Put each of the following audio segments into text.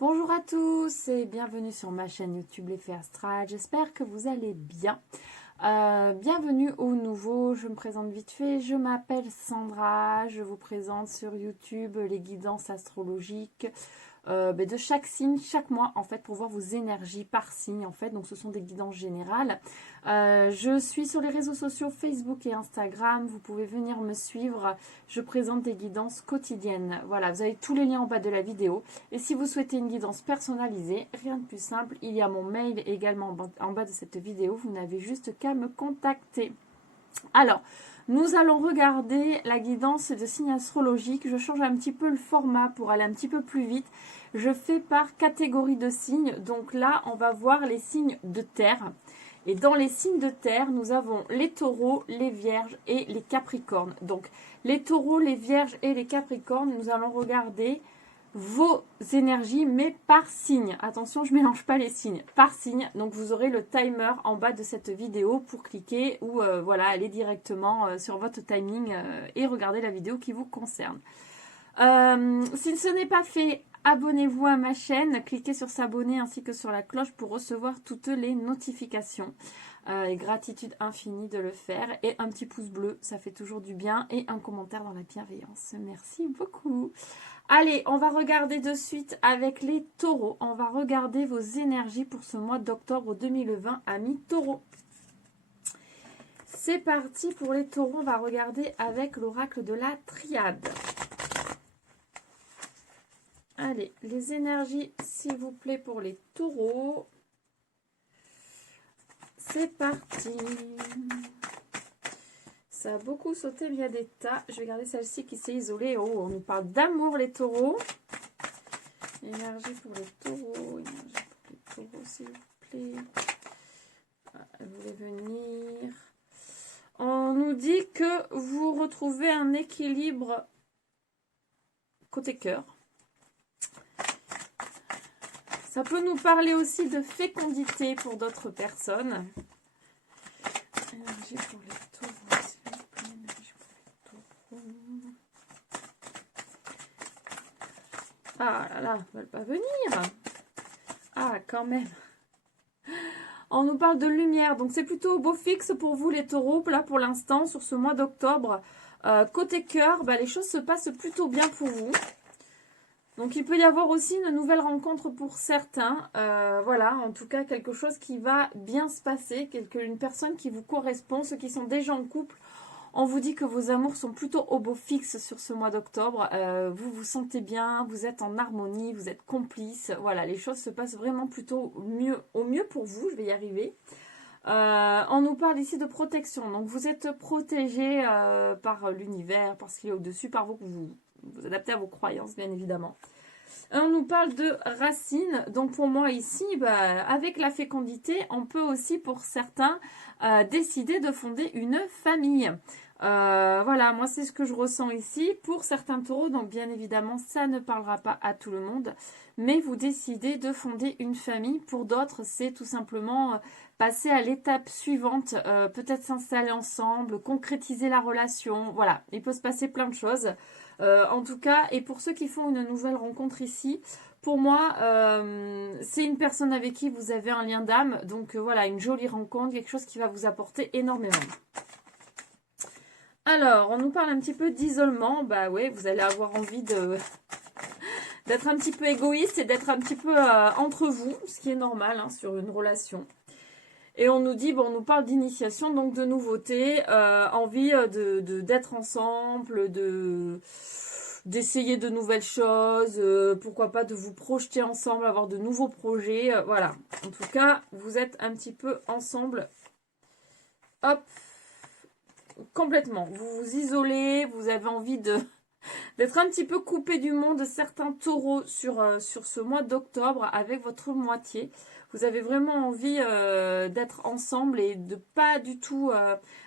Bonjour à tous et bienvenue sur ma chaîne YouTube Les Fées Astrales. J'espère que vous allez bien. Bienvenue aux nouveaux, je me présente vite fait. Je m'appelle Sandra, je vous présente sur YouTube les guidances astrologiques de chaque signe, chaque mois en fait, pour voir vos énergies par signe en fait. Donc ce sont des guidances générales. Je suis sur les réseaux sociaux Facebook et Instagram. Vous pouvez venir me suivre. Je présente des guidances quotidiennes. Voilà, vous avez tous les liens en bas de la vidéo. Et si vous souhaitez une guidance personnalisée, rien de plus simple, il y a mon mail également en bas de cette vidéo. Vous n'avez juste qu'à me contacter. Alors, nous allons regarder la guidance de signes astrologiques. Je change un petit peu le format pour aller un petit peu plus vite. Je fais par catégorie de signes. Donc là, on va voir les signes de terre. Et dans les signes de terre, nous avons les taureaux, les vierges et les capricornes. Donc, les taureaux, les vierges et les capricornes, nous allons regarder vos énergies, mais par signe. Attention, je ne mélange pas les signes. Par signe, donc vous aurez le timer en bas de cette vidéo pour cliquer ou voilà, aller directement sur votre timing et regarder la vidéo qui vous concerne. Si ce n'est pas fait, abonnez-vous à ma chaîne, cliquez sur s'abonner ainsi que sur la cloche pour recevoir toutes les notifications. Et gratitude infinie de le faire. Et un petit pouce bleu, ça fait toujours du bien. Et un commentaire dans la bienveillance. Merci beaucoup. Allez, on va regarder de suite avec les taureaux. On va regarder vos énergies pour ce mois d'octobre 2020, amis taureaux. C'est parti pour les taureaux. On va regarder avec l'oracle de la triade. Allez, les énergies, s'il vous plaît, pour les taureaux. C'est parti. Ça a beaucoup sauté, mais il y a des tas. Je vais garder celle-ci qui s'est isolée. Oh, on nous parle d'amour, les taureaux. Énergie pour les taureaux. Énergie pour les taureaux, s'il vous plaît. Elle voulait venir. On nous dit que vous retrouvez un équilibre côté cœur. Ça peut nous parler aussi de fécondité pour d'autres personnes. Énergie pour les taureaux, s'il vous plaît. Énergie pour les taureaux. Ah là là, ils ne veulent pas venir. Ah, quand même. On nous parle de lumière, donc c'est plutôt beau fixe pour vous les taureaux, là pour l'instant, sur ce mois d'octobre. Côté cœur, les choses se passent plutôt bien pour vous. Donc il peut y avoir aussi une nouvelle rencontre pour certains. Voilà, en tout cas quelque chose qui va bien se passer, une personne qui vous correspond. Ceux qui sont déjà en couple, on vous dit que vos amours sont plutôt au beau fixe sur ce mois d'octobre. Vous vous sentez bien, vous êtes en harmonie, vous êtes complices. Voilà, les choses se passent vraiment plutôt au mieux pour vous. Je vais y arriver. On nous parle ici de protection. Donc vous êtes protégé par l'univers, par ce qu'il y a au-dessus, par vous adaptez à vos croyances, bien évidemment. On nous parle de racines. Donc pour moi ici, avec la fécondité, on peut aussi pour certains décider de fonder une famille. Voilà, moi c'est ce que je ressens ici. Pour certains taureaux, donc bien évidemment, ça ne parlera pas à tout le monde. Mais vous décidez de fonder une famille. Pour d'autres, c'est tout simplement passer à l'étape suivante. Peut-être s'installer ensemble, concrétiser la relation. Voilà, il peut se passer plein de choses. En tout cas, et pour ceux qui font une nouvelle rencontre ici, pour moi, c'est une personne avec qui vous avez un lien d'âme. Donc voilà, une jolie rencontre, quelque chose qui va vous apporter énormément. Alors, on nous parle un petit peu d'isolement. Bah ouais, vous allez avoir envie d'être un petit peu égoïste et d'être un petit peu entre vous, ce qui est normal sur une relation. Et on nous dit, on nous parle d'initiation, donc de nouveautés, envie d'être ensemble, d'essayer de nouvelles choses, pourquoi pas de vous projeter ensemble, avoir de nouveaux projets, voilà. En tout cas, vous êtes un petit peu ensemble, hop, complètement. Vous vous isolez, vous avez envie d'être un petit peu coupé du monde. Certains taureaux sur ce mois d'octobre avec votre moitié. Vous avez vraiment envie d'être ensemble et de pas du tout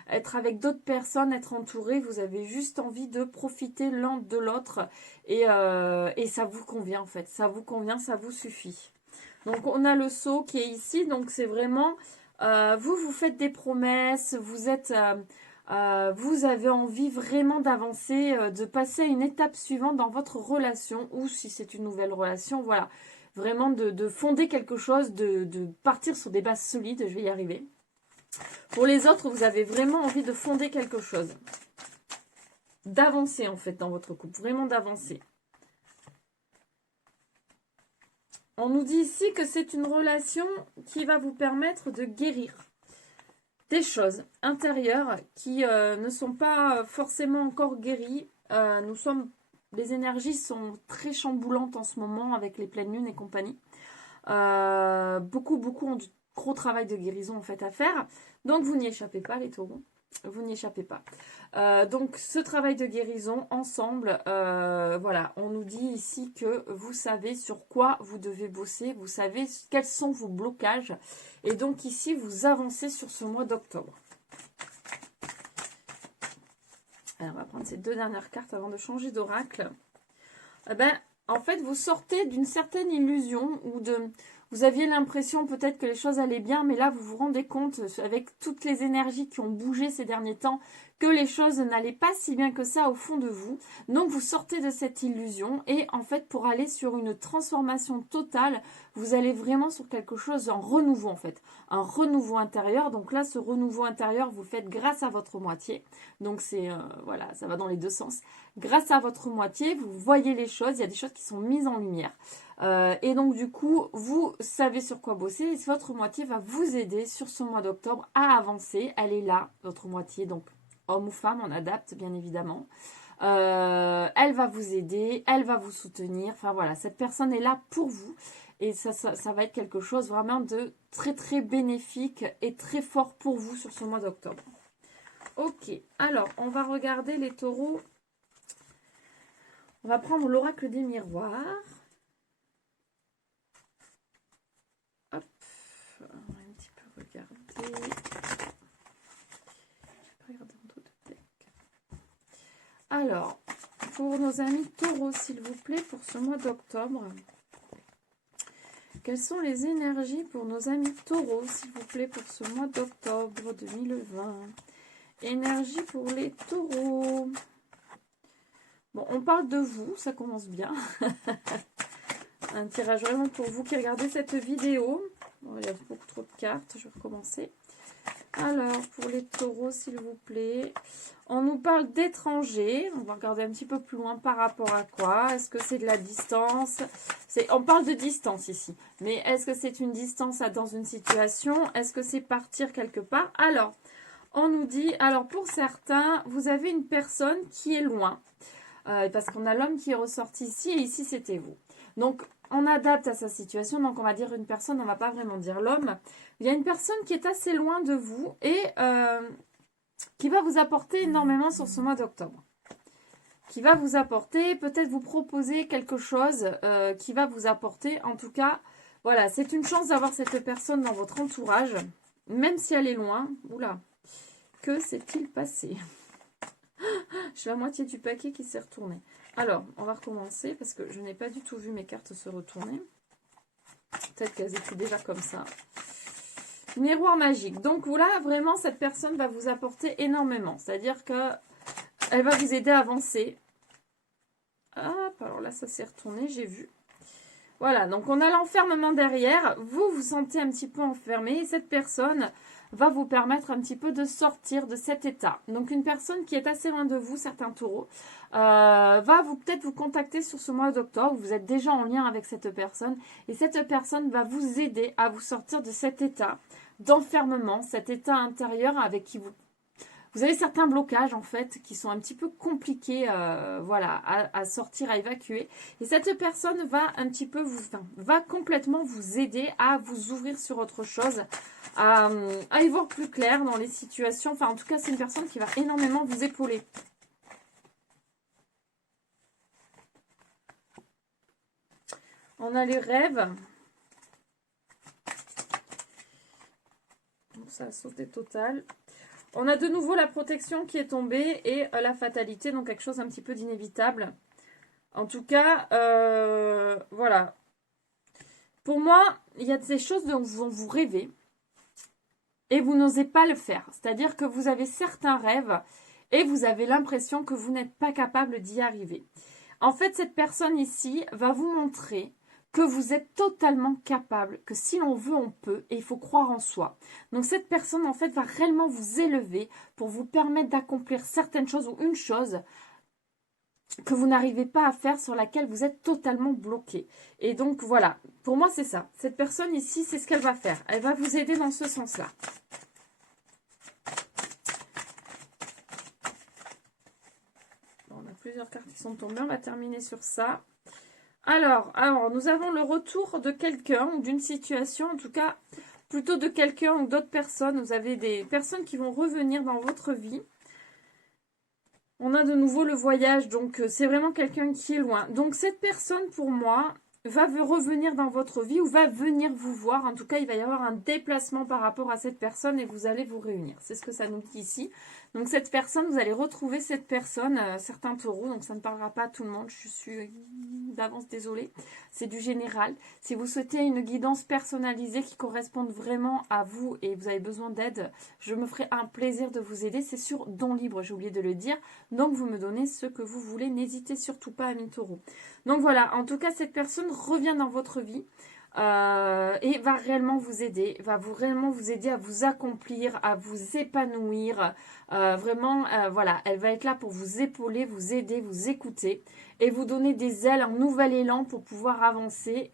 être avec d'autres personnes, être entouré. Vous avez juste envie de profiter l'un de l'autre et ça vous convient en fait. Ça vous convient, ça vous suffit. Donc on a le sceau qui est ici. Donc c'est vraiment, vous faites des promesses, vous êtes... vous avez envie vraiment d'avancer, de passer à une étape suivante dans votre relation ou si c'est une nouvelle relation, voilà. vraiment de fonder quelque chose, de partir sur des bases solides, je vais y arriver. Pour les autres, vous avez vraiment envie de fonder quelque chose. D'avancer en fait dans votre couple, vraiment d'avancer. On nous dit ici que c'est une relation qui va vous permettre de guérir des choses intérieures qui ne sont pas forcément encore guéries. Les énergies sont très chamboulantes en ce moment avec les pleines lunes et compagnie. Beaucoup ont du gros travail de guérison en fait à faire. Donc vous n'y échappez pas les taureaux. Vous n'y échappez pas. Donc ce travail de guérison ensemble, voilà, on nous dit ici que vous savez sur quoi vous devez bosser, vous savez quels sont vos blocages. Et donc ici, vous avancez sur ce mois d'octobre. Alors on va prendre ces deux dernières cartes avant de changer d'oracle. Eh ben, en fait, vous sortez d'une certaine illusion ou vous aviez l'impression peut-être que les choses allaient bien, mais là, vous vous rendez compte, avec toutes les énergies qui ont bougé ces derniers temps, que les choses n'allaient pas si bien que ça au fond de vous. Donc, vous sortez de cette illusion et en fait, pour aller sur une transformation totale, vous allez vraiment sur quelque chose, en renouveau en fait. Un renouveau intérieur. Donc là, ce renouveau intérieur, vous le faites grâce à votre moitié. Donc, voilà, ça va dans les deux sens. Grâce à votre moitié, vous voyez les choses, il y a des choses qui sont mises en lumière. Et donc du coup, vous savez sur quoi bosser et votre moitié va vous aider sur ce mois d'octobre à avancer. Elle est là, votre moitié, donc homme ou femme, on adapte bien évidemment. Elle va vous aider, elle va vous soutenir. Enfin voilà, cette personne est là pour vous et ça va être quelque chose vraiment de très très bénéfique et très fort pour vous sur ce mois d'octobre. Ok, alors on va regarder les taureaux. On va prendre l'oracle des miroirs. Hop, on va un petit peu regarder. Je vais regarder en dessous de deck. Alors, pour nos amis taureaux, s'il vous plaît, pour ce mois d'octobre, quelles sont les énergies pour nos amis taureaux, s'il vous plaît, pour ce mois d'octobre 2020? Énergie pour les taureaux. Bon, on parle de vous, ça commence bien. Un tirage vraiment pour vous qui regardez cette vidéo. Bon, il y a beaucoup trop de cartes, je vais recommencer. Alors, pour les taureaux, s'il vous plaît, on nous parle d'étrangers. On va regarder un petit peu plus loin par rapport à quoi. Est-ce que c'est de la distance? On parle de distance ici. Mais est-ce que c'est une distance dans une situation? Est-ce que c'est partir quelque part? Alors, on nous dit, alors pour certains, vous avez une personne qui est loin. Parce qu'on a l'homme qui est ressorti ici et ici c'était vous. Donc on adapte à sa situation, donc on va dire une personne, on ne va pas vraiment dire l'homme. Il y a une personne qui est assez loin de vous et qui va vous apporter énormément sur ce mois d'octobre. Qui va vous apporter, peut-être vous proposer quelque chose qui va vous apporter, en tout cas, voilà, c'est une chance d'avoir cette personne dans votre entourage, même si elle est loin. Oula, que s'est-il passé ? Je suis à moitié du paquet qui s'est retourné. Alors, on va recommencer parce que je n'ai pas du tout vu mes cartes se retourner. Peut-être qu'elles étaient déjà comme ça. Miroir magique. Donc voilà, vraiment, cette personne va vous apporter énormément. C'est-à-dire qu'elle va vous aider à avancer. Hop, alors là, ça s'est retourné, j'ai vu. Voilà, donc on a l'enfermement derrière. Vous vous sentez un petit peu enfermé et cette personne va vous permettre un petit peu de sortir de cet état. Donc une personne qui est assez loin de vous, certains taureaux, va peut-être vous contacter sur ce mois d'octobre. Vous êtes déjà en lien avec cette personne et cette personne va vous aider à vous sortir de cet état d'enfermement, cet état intérieur avec qui vous avez certains blocages en fait qui sont un petit peu compliqués voilà, à sortir, à évacuer. Et cette personne va un petit peu va complètement vous aider à vous ouvrir sur autre chose, à y voir plus clair dans les situations. Enfin, en tout cas, c'est une personne qui va énormément vous épauler. On a les rêves. Ça a sauté total. On a de nouveau la protection qui est tombée et la fatalité, donc quelque chose un petit peu d'inévitable. En tout cas, voilà. Pour moi, il y a des choses dont vous rêvez et vous n'osez pas le faire. C'est-à-dire que vous avez certains rêves et vous avez l'impression que vous n'êtes pas capable d'y arriver. En fait, cette personne ici va vous montrer que vous êtes totalement capable, que si l'on veut, on peut, et il faut croire en soi. Donc cette personne, en fait, va réellement vous élever pour vous permettre d'accomplir certaines choses ou une chose que vous n'arrivez pas à faire, sur laquelle vous êtes totalement bloqué. Et donc, voilà, pour moi, c'est ça. Cette personne ici, c'est ce qu'elle va faire. Elle va vous aider dans ce sens-là. Bon, on a plusieurs cartes qui sont tombées. On va terminer sur ça. Alors, nous avons le retour de quelqu'un ou d'une situation, en tout cas, plutôt de quelqu'un ou d'autres personnes. Vous avez des personnes qui vont revenir dans votre vie. On a de nouveau le voyage, donc c'est vraiment quelqu'un qui est loin. Donc cette personne, pour moi, va revenir dans votre vie ou va venir vous voir. En tout cas, il va y avoir un déplacement par rapport à cette personne et vous allez vous réunir. C'est ce que ça nous dit ici. Donc cette personne, vous allez retrouver cette personne, certains taureaux, donc ça ne parlera pas à tout le monde, je suis d'avance désolée, c'est du général. Si vous souhaitez une guidance personnalisée qui corresponde vraiment à vous et vous avez besoin d'aide, je me ferai un plaisir de vous aider. C'est sur don libre, j'ai oublié de le dire. Donc vous me donnez ce que vous voulez, n'hésitez surtout pas, amis taureaux. Donc voilà, en tout cas cette personne revient dans votre vie. Et va réellement vous aider, réellement vous aider à vous accomplir, à vous épanouir. Vraiment, voilà, elle va être là pour vous épauler, vous aider, vous écouter et vous donner des ailes, un nouvel élan pour pouvoir avancer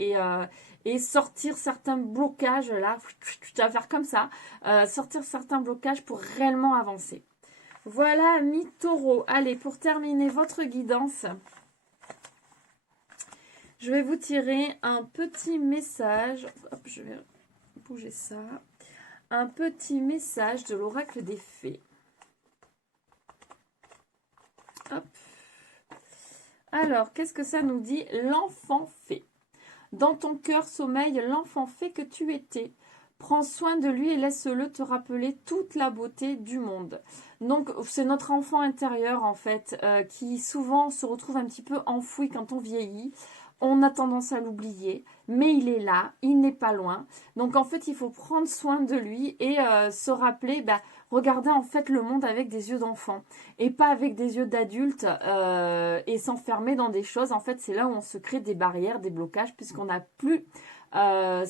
et sortir certains blocages là. Tu vas faire comme ça, sortir certains blocages pour réellement avancer. Voilà, amis taureaux. Allez, pour terminer votre guidance, je vais vous tirer un petit message. Hop, je vais bouger ça. Un petit message de l'oracle des fées. Hop. Alors, qu'est-ce que ça nous dit? L'enfant fée. Dans ton cœur sommeille l'enfant fée que tu étais. Prends soin de lui et laisse-le te rappeler toute la beauté du monde. Donc, c'est notre enfant intérieur, en fait, qui souvent se retrouve un petit peu enfoui quand on vieillit. On a tendance à l'oublier, mais il est là, il n'est pas loin. Donc, en fait, il faut prendre soin de lui et se rappeler, regarder en fait le monde avec des yeux d'enfant et pas avec des yeux d'adulte et s'enfermer dans des choses. En fait, c'est là où on se crée des barrières, des blocages, puisqu'on n'a plus comment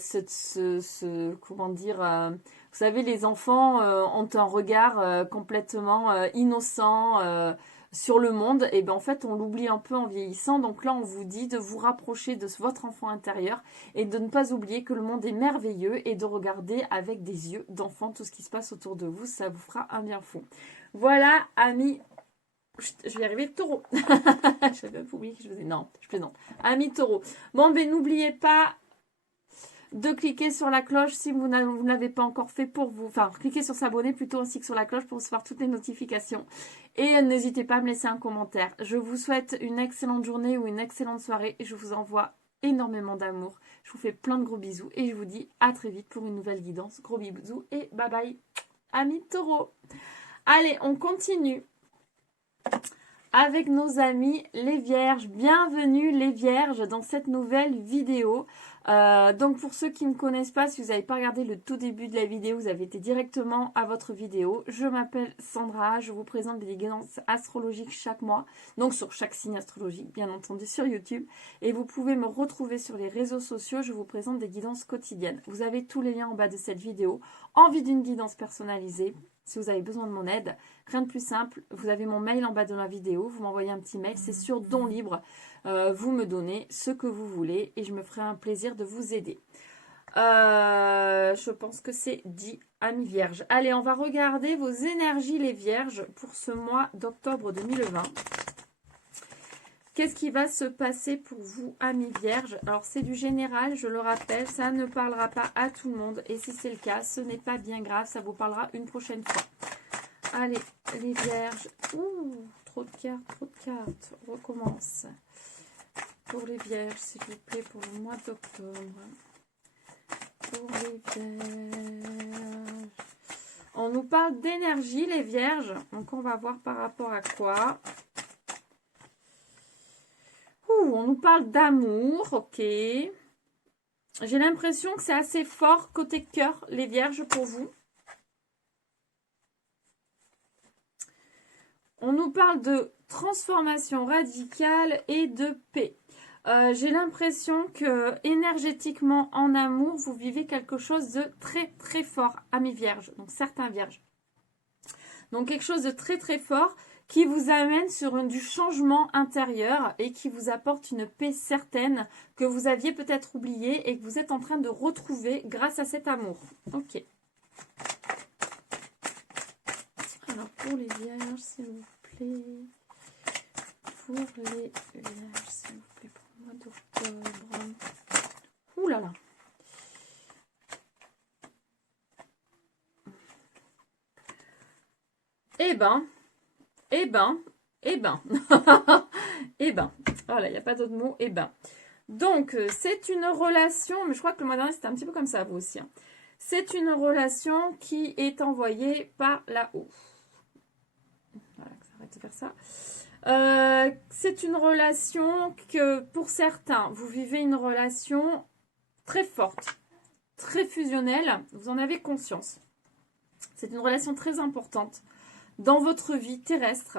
dire, vous savez, les enfants ont un regard complètement innocent sur le monde, et bien en fait on l'oublie un peu en vieillissant. Donc là on vous dit de vous rapprocher de votre enfant intérieur et de ne pas oublier que le monde est merveilleux et de regarder avec des yeux d'enfant tout ce qui se passe autour de vous, ça vous fera un bien fou. Voilà, amis, je vais y arriver, taureau. J'avais oublié que je faisais, non, je plaisante. Amis taureau, bon ben n'oubliez pas de cliquer sur la cloche si vous ne l'avez pas encore fait pour vous. Enfin, cliquez sur s'abonner plutôt ainsi que sur la cloche pour recevoir toutes les notifications. Et n'hésitez pas à me laisser un commentaire. Je vous souhaite une excellente journée ou une excellente soirée. Et je vous envoie énormément d'amour. Je vous fais plein de gros bisous. Et je vous dis à très vite pour une nouvelle guidance. Gros bisous et bye bye. Amis taureaux. Allez, on continue avec nos amis les vierges. Bienvenue les vierges dans cette nouvelle vidéo. Donc pour ceux qui ne me connaissent pas, si vous n'avez pas regardé le tout début de la vidéo, vous avez été directement à votre vidéo. Je m'appelle Sandra, je vous présente des guidances astrologiques chaque mois, donc sur chaque signe astrologique bien entendu sur YouTube. Et vous pouvez me retrouver sur les réseaux sociaux, je vous présente des guidances quotidiennes. Vous avez tous les liens en bas de cette vidéo. Envie d'une guidance personnalisée, si vous avez besoin de mon aide, rien de plus simple, vous avez mon mail en bas de la vidéo, vous m'envoyez un petit mail, c'est sur don libre. Vous me donnez ce que vous voulez et je me ferai un plaisir de vous aider. Je pense que c'est dit, amis vierges. Allez, on va regarder vos énergies les vierges pour ce mois d'octobre 2020. Qu'est-ce qui va se passer pour vous, amis vierges? Alors, c'est du général, je le rappelle, ça ne parlera pas à tout le monde. Et si c'est le cas, ce n'est pas bien grave, ça vous parlera une prochaine fois. Allez, les vierges. Ouh, trop de cartes. On recommence. Pour les vierges, s'il vous plaît, pour le mois d'octobre. Pour les vierges. On nous parle d'énergie, les vierges. Donc, on va voir par rapport à quoi. On nous parle d'amour, ok. J'ai l'impression que c'est assez fort côté cœur, les vierges, pour vous. On nous parle de transformation radicale et de paix. J'ai l'impression que énergétiquement en amour, vous vivez quelque chose de très très fort, amis vierges, donc certains vierges. Donc quelque chose de très très fort qui vous amène sur du changement intérieur et qui vous apporte une paix certaine que vous aviez peut-être oubliée et que vous êtes en train de retrouver grâce à cet amour. Ok. Alors pour les vierges, s'il vous plaît. Pour les vierges, s'il vous plaît, pour le mois d'octobre. Ouh là là. Eh ben, eh ben, eh ben. Eh ben. Voilà, il n'y a pas d'autre mot. Eh ben. Donc, c'est une relation, mais je crois que le mois dernier, c'était un petit peu comme ça, vous aussi. Hein. C'est une relation qui est envoyée par là-haut. Voilà, ça arrête de faire ça. C'est une relation que, pour certains, vous vivez une relation très forte, très fusionnelle. Vous en avez conscience. C'est une relation très importante dans votre vie terrestre.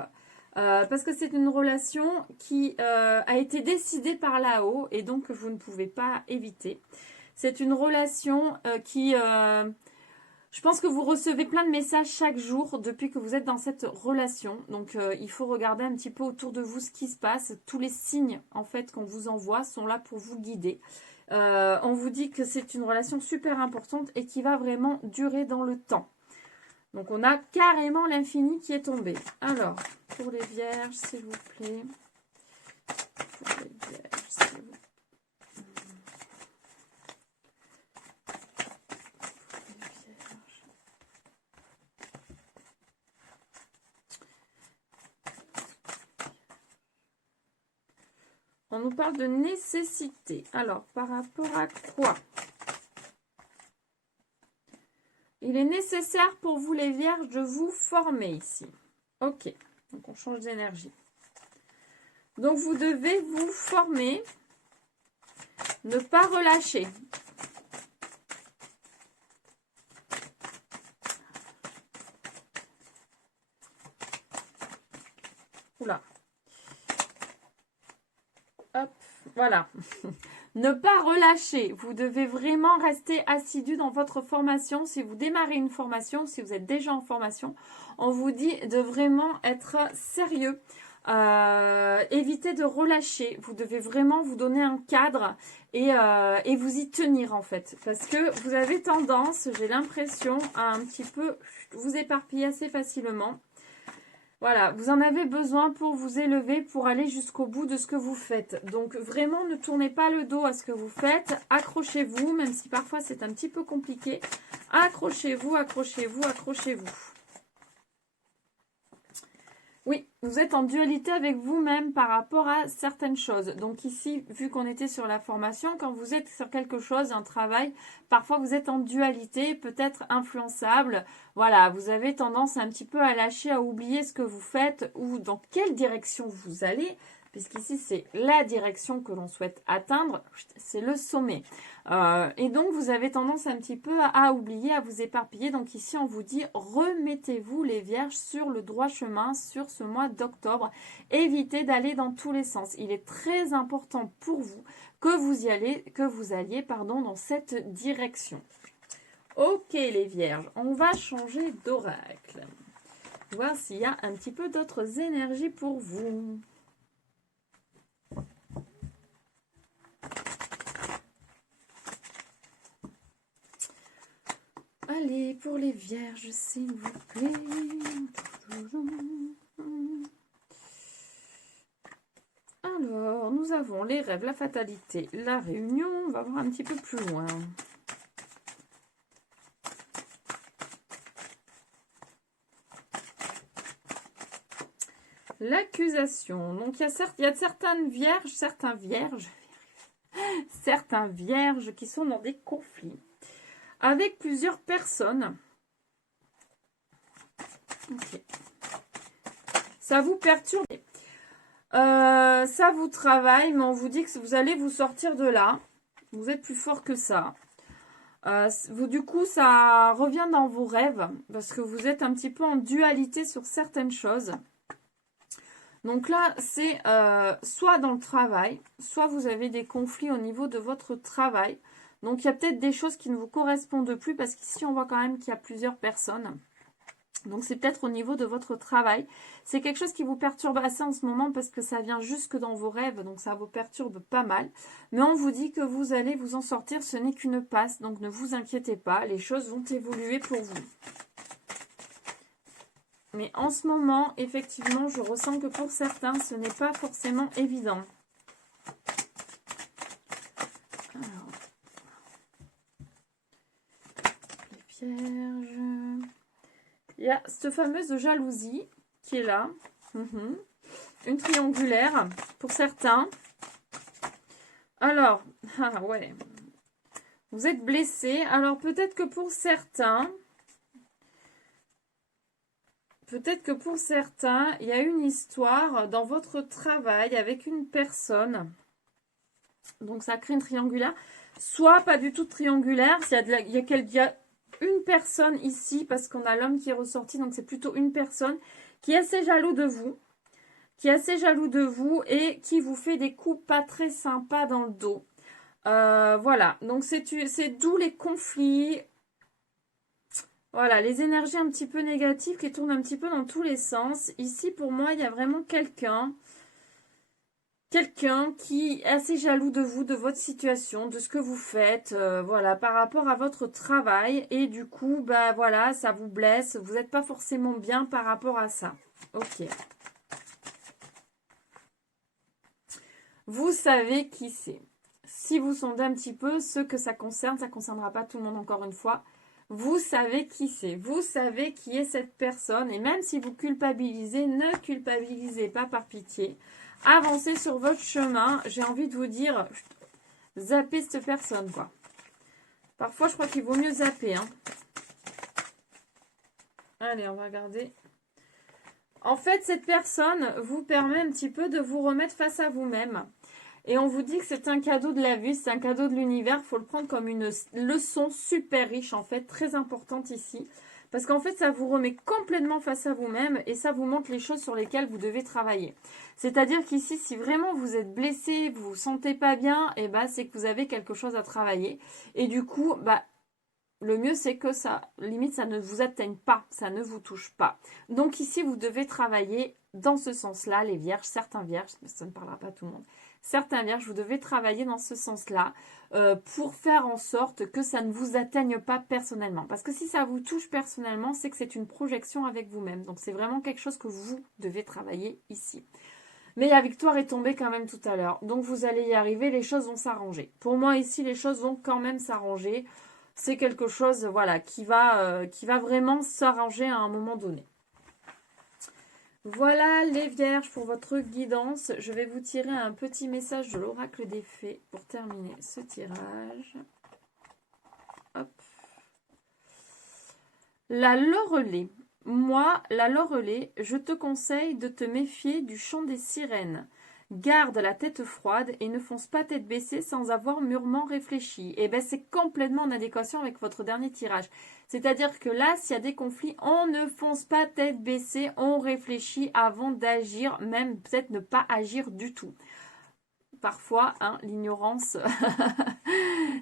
Parce que c'est une relation qui a été décidée par là-haut et donc vous ne pouvez pas éviter. C'est une relation qui... je pense que vous recevez plein de messages chaque jour depuis que vous êtes dans cette relation. Donc, il faut regarder un petit peu autour de vous ce qui se passe. Tous les signes, en fait, qu'on vous envoie sont là pour vous guider. On vous dit que c'est une relation super importante et qui va vraiment durer dans le temps. Donc, on a carrément l'infini qui est tombé. Alors, pour les vierges, s'il vous plaît. Pour les vierges, s'il vous plaît. On nous parle de nécessité. Alors, par rapport à quoi? Il est nécessaire pour vous les vierges de vous former ici. Ok, donc on change d'énergie. Donc vous devez vous former, ne pas relâcher. Oula. Hop, voilà. Ne pas relâcher. Vous devez vraiment rester assidu dans votre formation. Si vous démarrez une formation, si vous êtes déjà en formation, on vous dit de vraiment être sérieux. Évitez de relâcher. Vous devez vraiment vous donner un cadre et vous y tenir en fait. Parce que vous avez tendance, j'ai l'impression, à un petit peu vous éparpiller assez facilement. Voilà, vous en avez besoin pour vous élever, pour aller jusqu'au bout de ce que vous faites. Donc vraiment, ne tournez pas le dos à ce que vous faites. Accrochez-vous, même si parfois c'est un petit peu compliqué. Accrochez-vous, accrochez-vous, accrochez-vous. Oui, vous êtes en dualité avec vous-même par rapport à certaines choses. Donc ici, vu qu'on était sur la formation, quand vous êtes sur quelque chose, un travail, parfois vous êtes en dualité, peut-être influençable. Voilà, vous avez tendance un petit peu à lâcher, à oublier ce que vous faites ou dans quelle direction vous allez. Puisqu'ici, c'est la direction que l'on souhaite atteindre, c'est le sommet. Et donc, vous avez tendance un petit peu à oublier, à vous éparpiller. Donc ici, on vous dit, remettez-vous les vierges sur le droit chemin sur ce mois d'octobre. Évitez d'aller dans tous les sens. Il est très important pour vous que vous alliez dans cette direction. Ok, les vierges, on va changer d'oracle. Voir s'il y a un petit peu d'autres énergies pour vous. Allez, pour les vierges, s'il vous plaît. Alors, nous avons les rêves, la fatalité, la réunion. On va voir un petit peu plus loin. L'accusation. Donc, il y a certaines vierges, certains vierges qui sont dans des conflits avec plusieurs personnes. Ok. Ça vous perturbe. Ça vous travaille, mais on vous dit que vous allez vous sortir de là. Vous êtes plus fort que ça. Du coup, ça revient dans vos rêves parce que vous êtes un petit peu en dualité sur certaines choses. Donc là, c'est soit dans le travail, soit vous avez des conflits au niveau de votre travail. Donc il y a peut-être des choses qui ne vous correspondent plus parce qu'ici, on voit quand même qu'il y a plusieurs personnes. Donc c'est peut-être au niveau de votre travail. C'est quelque chose qui vous perturbe assez en ce moment parce que ça vient jusque dans vos rêves. Donc ça vous perturbe pas mal. Mais on vous dit que vous allez vous en sortir. Ce n'est qu'une passe. Donc ne vous inquiétez pas. Les choses vont évoluer pour vous. Mais en ce moment, effectivement, je ressens que pour certains, ce n'est pas forcément évident. Alors, les vierges. Il y a cette fameuse jalousie qui est là. Une triangulaire pour certains. Alors, ah ouais. Vous êtes blessé. Alors peut-être que pour certains... il y a une histoire dans votre travail avec une personne. Donc, ça crée une triangulaire. Soit pas du tout triangulaire. Il y a une personne ici, parce qu'on a l'homme qui est ressorti. Donc, c'est plutôt une personne qui est assez jaloux de vous. Et qui vous fait des coups pas très sympas dans le dos. Voilà. Donc, c'est d'où les conflits. Voilà, les énergies un petit peu négatives qui tournent un petit peu dans tous les sens. Ici, pour moi, il y a vraiment quelqu'un qui est assez jaloux de vous, de votre situation, de ce que vous faites, voilà, par rapport à votre travail. Et du coup, bah voilà, ça vous blesse. Vous n'êtes pas forcément bien par rapport à ça. Ok. Vous savez qui c'est. Si vous sondez un petit peu ce que ça concerne, ça ne concernera pas tout le monde encore une fois. Vous savez qui c'est, vous savez qui est cette personne. Et même si vous culpabilisez, ne culpabilisez pas par pitié. Avancez sur votre chemin. J'ai envie de vous dire, zappez cette personne, quoi. Parfois, je crois qu'il vaut mieux zapper. Hein. Allez, on va regarder. En fait, cette personne vous permet un petit peu de vous remettre face à vous-même. Et on vous dit que c'est un cadeau de la vie, c'est un cadeau de l'univers. Il faut le prendre comme une leçon super riche, en fait, très importante ici. Parce qu'en fait, ça vous remet complètement face à vous-même et ça vous montre les choses sur lesquelles vous devez travailler. C'est-à-dire qu'ici, si vraiment vous êtes blessé, vous vous sentez pas bien, et bah, c'est que vous avez quelque chose à travailler. Et du coup, bah, le mieux, c'est que ça, limite, ça ne vous atteigne pas, ça ne vous touche pas. Donc ici, vous devez travailler dans ce sens-là, les vierges, certains vierges, ça ne parlera pas à tout le monde. Certains vierges, vous devez travailler dans ce sens-là pour faire en sorte que ça ne vous atteigne pas personnellement. Parce que si ça vous touche personnellement, c'est que c'est une projection avec vous-même. Donc c'est vraiment quelque chose que vous devez travailler ici. Mais la victoire est tombée quand même tout à l'heure. Donc vous allez y arriver, les choses vont s'arranger. Pour moi ici, les choses vont quand même s'arranger. C'est quelque chose voilà, qui va vraiment s'arranger à un moment donné. Voilà les vierges pour votre guidance. Je vais vous tirer un petit message de l'oracle des fées pour terminer ce tirage. Hop. La Loreley. Moi, la Loreley, je te conseille de te méfier du chant des sirènes. Garde la tête froide et ne fonce pas tête baissée sans avoir mûrement réfléchi. Et bien, c'est complètement en adéquation avec votre dernier tirage. C'est-à-dire que là, s'il y a des conflits, on ne fonce pas tête baissée, on réfléchit avant d'agir, même peut-être ne pas agir du tout. Parfois, hein, l'ignorance,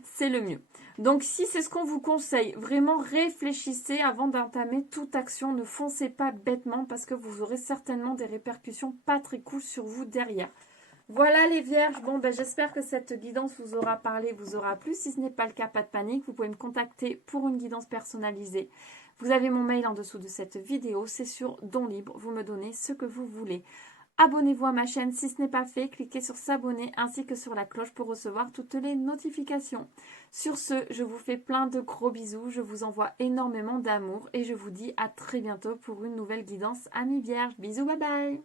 c'est le mieux. Donc, si c'est ce qu'on vous conseille, vraiment réfléchissez avant d'entamer toute action. Ne foncez pas bêtement parce que vous aurez certainement des répercussions pas très cool sur vous derrière. Voilà les vierges. Bon, ben, j'espère que cette guidance vous aura parlé, vous aura plu. Si ce n'est pas le cas, pas de panique. Vous pouvez me contacter pour une guidance personnalisée. Vous avez mon mail en dessous de cette vidéo. C'est sur Don Libre. Vous me donnez ce que vous voulez. Abonnez-vous à ma chaîne si ce n'est pas fait, cliquez sur s'abonner ainsi que sur la cloche pour recevoir toutes les notifications. Sur ce, je vous fais plein de gros bisous, je vous envoie énormément d'amour et je vous dis à très bientôt pour une nouvelle guidance Amis Vierges. Bisous, bye bye.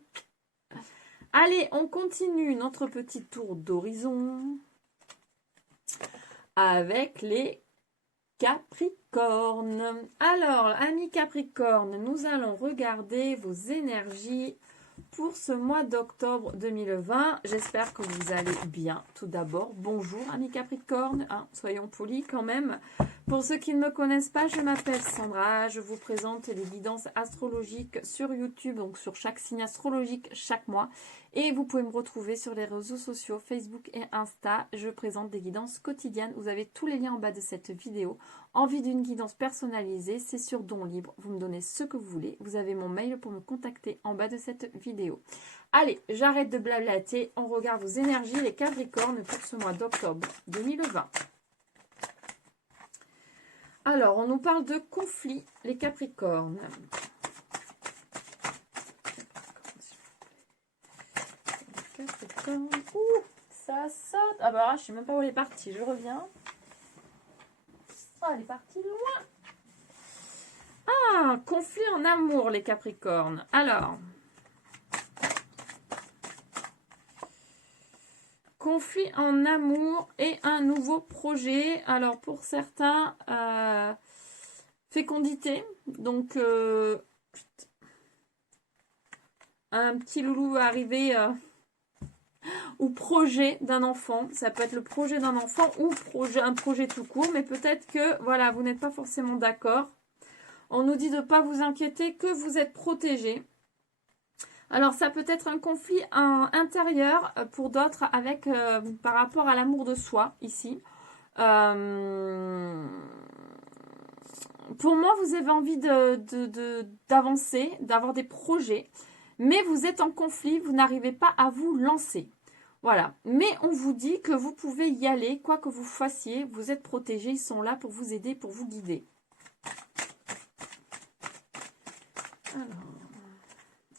Allez, on continue notre petit tour d'horizon avec les Capricornes. Alors, amis Capricornes, nous allons regarder vos énergies pour ce mois d'octobre 2020. J'espère que vous allez bien. Tout d'abord, bonjour amis Capricorne, hein, soyons polis quand même. Pour ceux qui ne me connaissent pas, je m'appelle Sandra, je vous présente les guidances astrologiques sur YouTube, donc sur chaque signe astrologique chaque mois. Et vous pouvez me retrouver sur les réseaux sociaux, Facebook et Insta. Je présente des guidances quotidiennes. Vous avez tous les liens en bas de cette vidéo. Envie d'une guidance personnalisée, c'est sur don libre. Vous me donnez ce que vous voulez. Vous avez mon mail pour me contacter en bas de cette vidéo. Allez, j'arrête de blablater. On regarde vos énergies, les Capricornes, pour ce mois d'octobre 2020. Alors, on nous parle de conflit, les Capricornes. Capricorne. Ouh, ça saute. Ah bah, je sais même pas où elle est partie. Je reviens. Ah, elle est partie loin. Ah, conflit en amour, les Capricornes. Alors, conflit en amour et un nouveau projet. Alors, pour certains, fécondité. Donc, un petit loulou arrivé ou projet d'un enfant. Ça peut être le projet d'un enfant ou un projet tout court. Mais peut-être que, voilà, vous n'êtes pas forcément d'accord. On nous dit de ne pas vous inquiéter, que vous êtes protégé. Alors, ça peut être un conflit intérieur pour d'autres avec par rapport à l'amour de soi, ici. Pour moi, vous avez envie d'avancer, d'avoir des projets, mais vous êtes en conflit, vous n'arrivez pas à vous lancer. Voilà. Mais on vous dit que vous pouvez y aller, quoi que vous fassiez, vous êtes protégé, ils sont là pour vous aider, pour vous guider. Alors...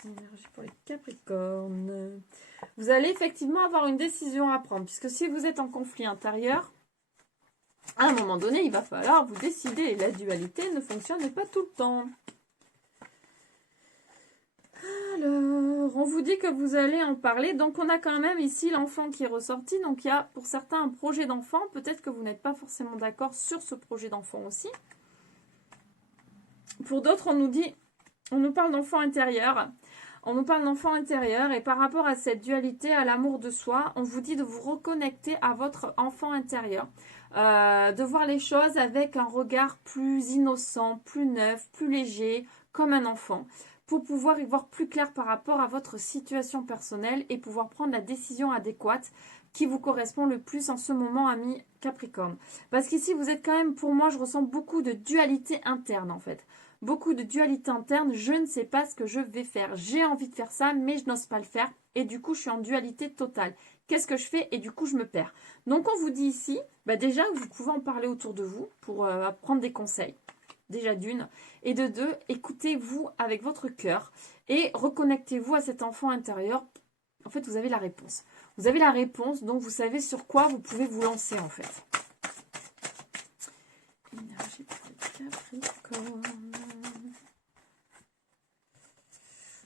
énergie pour les Capricornes. Vous allez effectivement avoir une décision à prendre. Puisque si vous êtes en conflit intérieur, à un moment donné, il va falloir vous décider. La dualité ne fonctionne pas tout le temps. Alors, on vous dit que vous allez en parler. Donc, on a quand même ici l'enfant qui est ressorti. Donc, il y a pour certains un projet d'enfant. Peut-être que vous n'êtes pas forcément d'accord sur ce projet d'enfant aussi. Pour d'autres, on nous parle d'enfant intérieur. On nous parle d'enfant intérieur et par rapport à cette dualité, à l'amour de soi, on vous dit de vous reconnecter à votre enfant intérieur, de voir les choses avec un regard plus innocent, plus neuf, plus léger, comme un enfant, pour pouvoir y voir plus clair par rapport à votre situation personnelle et pouvoir prendre la décision adéquate qui vous correspond le plus en ce moment, ami Capricorne. Parce qu'ici, vous êtes quand même, pour moi, je ressens beaucoup de dualité interne en fait. Beaucoup de dualité interne, je ne sais pas ce que je vais faire. J'ai envie de faire ça, mais je n'ose pas le faire. Et du coup, je suis en dualité totale. Qu'est-ce que je fais? Et du coup, je me perds. Donc, on vous dit ici, bah déjà, vous pouvez en parler autour de vous pour prendre des conseils. Déjà d'une. Et de deux, écoutez-vous avec votre cœur et reconnectez-vous à cet enfant intérieur. En fait, vous avez la réponse. Vous avez la réponse, donc vous savez sur quoi vous pouvez vous lancer en fait. Énergie pour les Capricornes.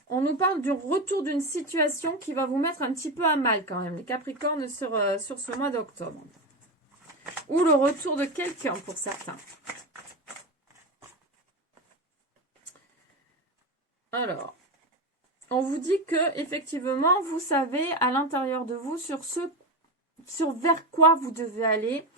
On nous parle du retour d'une situation qui va vous mettre un petit peu à mal quand même, les Capricornes sur ce mois d'octobre. Ou le retour de quelqu'un pour certains. Alors, on vous dit que effectivement, vous savez à l'intérieur de vous sur vers quoi vous devez aller.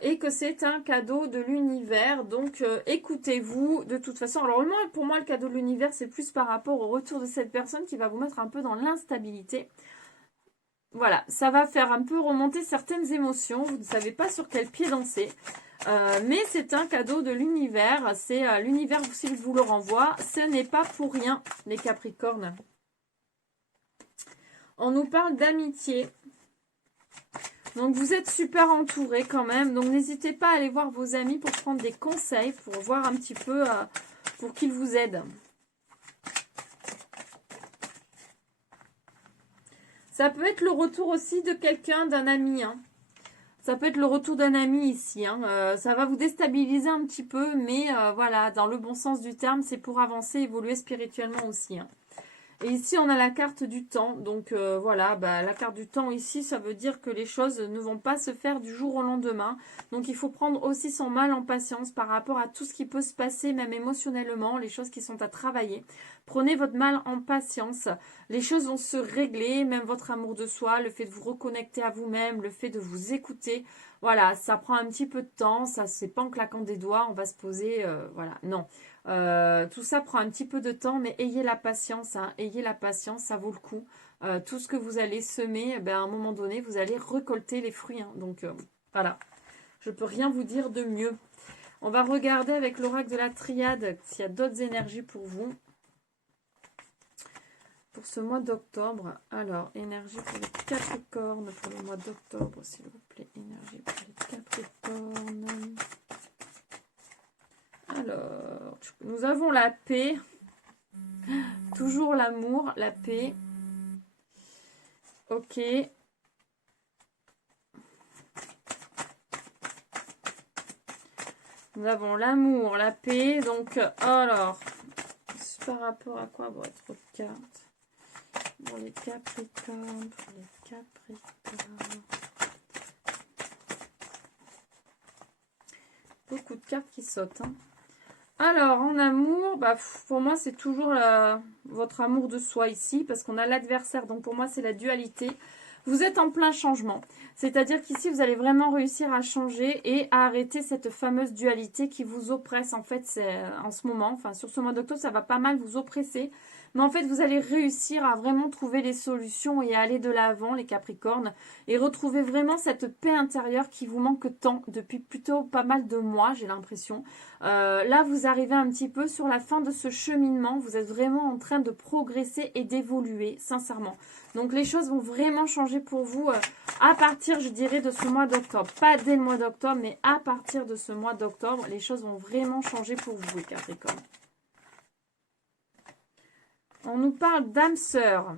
Et que c'est un cadeau de l'univers, donc écoutez-vous de toute façon. Alors pour moi le cadeau de l'univers c'est plus par rapport au retour de cette personne qui va vous mettre un peu dans l'instabilité. Voilà, ça va faire un peu remonter certaines émotions, vous ne savez pas sur quel pied danser, mais c'est un cadeau de l'univers, c'est l'univers s'il vous le renvoie, ce n'est pas pour rien les Capricornes. On nous parle d'amitié. Donc, vous êtes super entouré quand même. Donc, n'hésitez pas à aller voir vos amis pour prendre des conseils, pour voir un petit peu, pour qu'ils vous aident. Ça peut être le retour aussi de quelqu'un, d'un ami. Hein. Ça peut être le retour d'un ami ici. Hein. Ça va vous déstabiliser un petit peu, mais voilà, dans le bon sens du terme, c'est pour avancer, évoluer spirituellement aussi. Hein. Et ici, on a la carte du temps. Donc, voilà, la carte du temps ici, ça veut dire que les choses ne vont pas se faire du jour au lendemain. Donc, il faut prendre aussi son mal en patience par rapport à tout ce qui peut se passer, même émotionnellement, les choses qui sont à travailler. Prenez votre mal en patience. Les choses vont se régler, même votre amour de soi, le fait de vous reconnecter à vous-même, le fait de vous écouter. voilà, ça prend un petit peu de temps, ça c'est pas en claquant des doigts, on va se poser, voilà, non. Tout ça prend un petit peu de temps, mais ayez la patience, hein, ayez la patience, ça vaut le coup. Tout ce que vous allez semer, ben, à un moment donné, vous allez récolter les fruits, hein. Donc voilà, je peux rien vous dire de mieux. On va regarder avec l'oracle de la triade s'il y a d'autres énergies pour vous. Pour ce mois d'octobre. Alors, énergie pour les Capricornes pour le mois d'octobre, s'il vous plaît. Énergie pour les Capricornes. Alors, nous avons la paix. Toujours l'amour, la paix. Ok. Nous avons l'amour, la paix. Donc, alors, par rapport à quoi va être votre carte? Pour les Capricornes, Beaucoup de cartes qui sautent. Hein. Alors, en amour, bah, pour moi, c'est toujours votre amour de soi ici, parce qu'on a l'adversaire. Donc, pour moi, c'est la dualité. Vous êtes en plein changement. C'est-à-dire qu'ici, vous allez vraiment réussir à changer et à arrêter cette fameuse dualité qui vous oppresse. En fait, c'est en ce moment, enfin, sur ce mois d'octobre, ça va pas mal vous oppresser. Mais en fait, vous allez réussir à vraiment trouver les solutions et à aller de l'avant, les Capricornes, et retrouver vraiment cette paix intérieure qui vous manque tant depuis plutôt pas mal de mois, j'ai l'impression. Là, vous arrivez un petit peu sur la fin de ce cheminement. Vous êtes vraiment en train de progresser et d'évoluer, sincèrement. Donc, les choses vont vraiment changer pour vous à partir, je dirais, de ce mois d'octobre. Pas dès le mois d'octobre, mais à partir de ce mois d'octobre, les choses vont vraiment changer pour vous, les Capricornes. On nous parle d'âme sœur.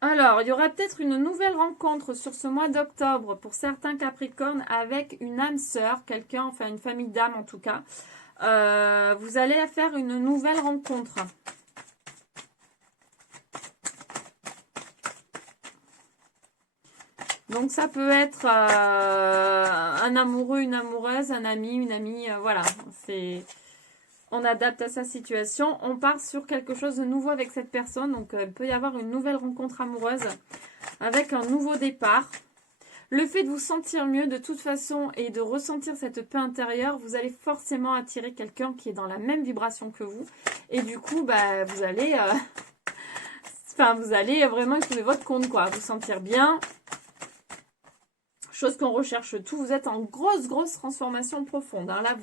Alors, il y aura peut-être une nouvelle rencontre sur ce mois d'octobre pour certains Capricornes avec une âme sœur, quelqu'un, enfin une famille d'âmes en tout cas. Vous allez faire une nouvelle rencontre. Donc ça peut être un amoureux, une amoureuse, un ami, une amie, voilà. On adapte à sa situation. On part sur quelque chose de nouveau avec cette personne. Donc il peut y avoir une nouvelle rencontre amoureuse avec un nouveau départ. Le fait de vous sentir mieux de toute façon et de ressentir cette paix intérieure, vous allez forcément attirer quelqu'un qui est dans la même vibration que vous. Et du coup, bah, vous allez vraiment y trouver votre compte, quoi. Vous sentir bien. Chose qu'on recherche tout. Vous êtes en grosse transformation profonde. Hein. Là,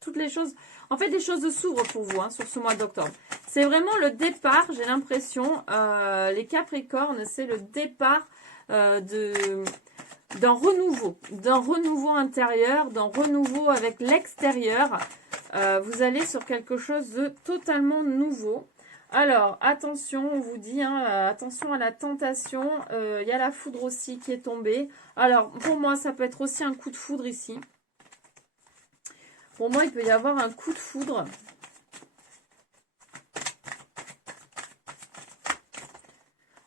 toutes les choses... En fait, les choses s'ouvrent pour vous hein, sur ce mois d'octobre. C'est vraiment le départ, j'ai l'impression. Les Capricornes, c'est le départ d'un renouveau intérieur, d'un renouveau avec l'extérieur. Vous allez sur quelque chose de totalement nouveau. Alors, attention, on vous dit, hein, attention à la tentation. Il y a la foudre aussi qui est tombée. Alors, pour moi, ça peut être aussi un coup de foudre ici. Pour moi, il peut y avoir un coup de foudre.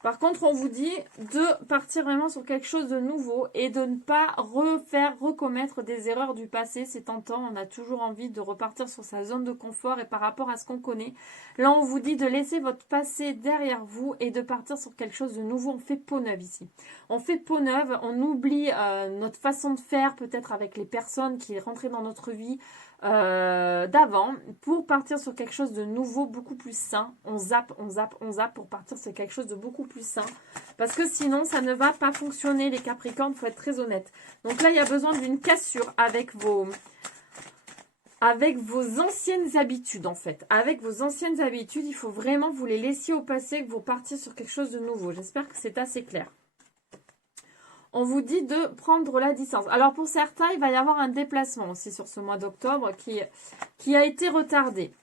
Par contre, on vous dit de partir vraiment sur quelque chose de nouveau et de ne pas recommettre des erreurs du passé. C'est tentant, on a toujours envie de repartir sur sa zone de confort et par rapport à ce qu'on connaît. Là, on vous dit de laisser votre passé derrière vous et de partir sur quelque chose de nouveau. On fait peau neuve ici. On fait peau neuve, on oublie notre façon de faire, peut-être avec les personnes qui rentraient dans notre vie d'avant pour partir sur quelque chose de nouveau, beaucoup plus sain. On zappe pour partir sur quelque chose de beaucoup plus sain. Parce que sinon, ça ne va pas fonctionner, les Capricornes, il faut être très honnête. Donc là, il y a besoin d'une cassure avec vos anciennes habitudes, en fait. Avec vos anciennes habitudes, il faut vraiment vous les laisser au passé, que vous partiez sur quelque chose de nouveau. J'espère que c'est assez clair. On vous dit de prendre la distance. Alors, pour certains, il va y avoir un déplacement aussi sur ce mois d'octobre qui a été retardé.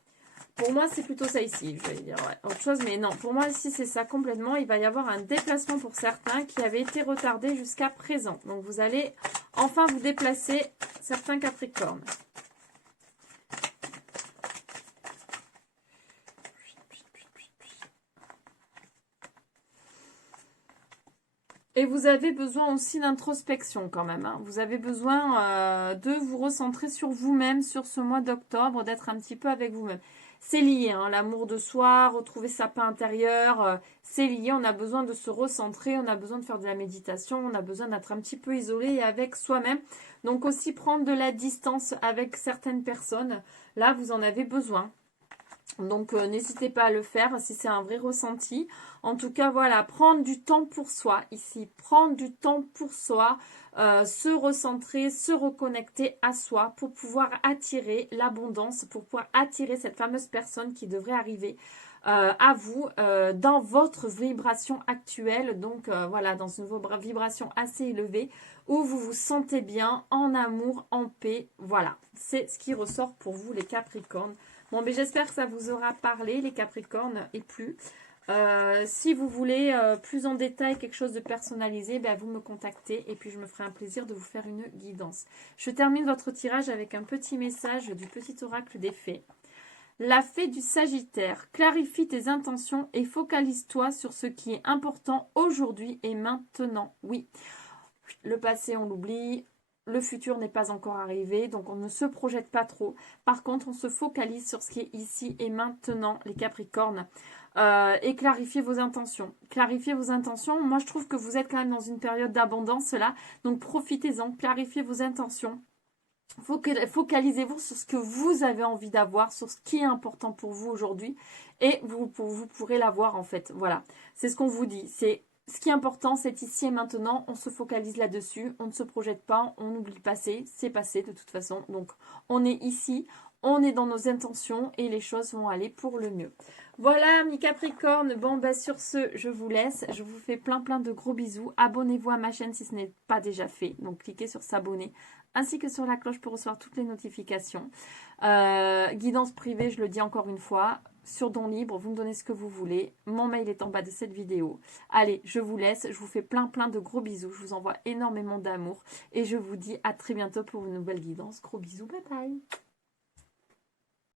Pour moi, c'est plutôt ça ici. Je vais dire autre chose, mais non. Pour moi, ici, c'est ça complètement. Il va y avoir un déplacement pour certains qui avait été retardé jusqu'à présent. Donc, vous allez enfin vous déplacer, certains Capricornes. Et vous avez besoin aussi d'introspection quand même. Hein. Vous avez besoin de vous recentrer sur vous-même sur ce mois d'octobre, d'être un petit peu avec vous-même. c'est lié, hein, l'amour de soi, retrouver sa paix intérieure, c'est lié, on a besoin de se recentrer, on a besoin de faire de la méditation, on a besoin d'être un petit peu isolé et avec soi-même. Donc aussi prendre de la distance avec certaines personnes, là vous en avez besoin. Donc n'hésitez pas à le faire si c'est un vrai ressenti. En tout cas, voilà, prendre du temps pour soi ici, prendre du temps pour soi, se recentrer, se reconnecter à soi pour pouvoir attirer l'abondance, pour pouvoir attirer cette fameuse personne qui devrait arriver à vous dans votre vibration actuelle. Donc voilà, dans une vibration assez élevée où vous vous sentez bien, en amour, en paix. Voilà, c'est ce qui ressort pour vous les Capricornes. Bon, mais j'espère que ça vous aura parlé, les Capricornes, et plus. Si vous voulez plus en détail quelque chose de personnalisé, ben, vous me contactez et puis je me ferai un plaisir de vous faire une guidance. Je termine votre tirage avec un petit message du petit oracle des fées. La fée du Sagittaire, clarifie tes intentions et focalise-toi sur ce qui est important aujourd'hui et maintenant. Oui, le passé, on l'oublie. Le futur n'est pas encore arrivé, donc on ne se projette pas trop. Par contre, on se focalise sur ce qui est ici et maintenant, les Capricornes. Et clarifiez vos intentions. Clarifiez vos intentions. Moi, je trouve que vous êtes quand même dans une période d'abondance, là. Donc, profitez-en. Clarifiez vos intentions. Focalisez-vous sur ce que vous avez envie d'avoir, sur ce qui est important pour vous aujourd'hui. Et vous pourrez l'avoir, en fait. Voilà. C'est ce qu'on vous dit. Ce qui est important, c'est ici et maintenant, on se focalise là-dessus, on ne se projette pas, on oublie le passé, c'est passé de toute façon. Donc, on est ici, on est dans nos intentions et les choses vont aller pour le mieux. Voilà, mes Capricornes. Bon, bah, sur ce, je vous laisse. Je vous fais plein de gros bisous. Abonnez-vous à ma chaîne si ce n'est pas déjà fait. Donc, cliquez sur s'abonner ainsi que sur la cloche pour recevoir toutes les notifications. Guidance privée, je le dis encore une fois. Sur Don Libre, vous me donnez ce que vous voulez. Mon mail est en bas de cette vidéo. Allez, je vous laisse. Je vous fais plein de gros bisous. Je vous envoie énormément d'amour. Et je vous dis à très bientôt pour une nouvelle guidance. Gros bisous, bye bye.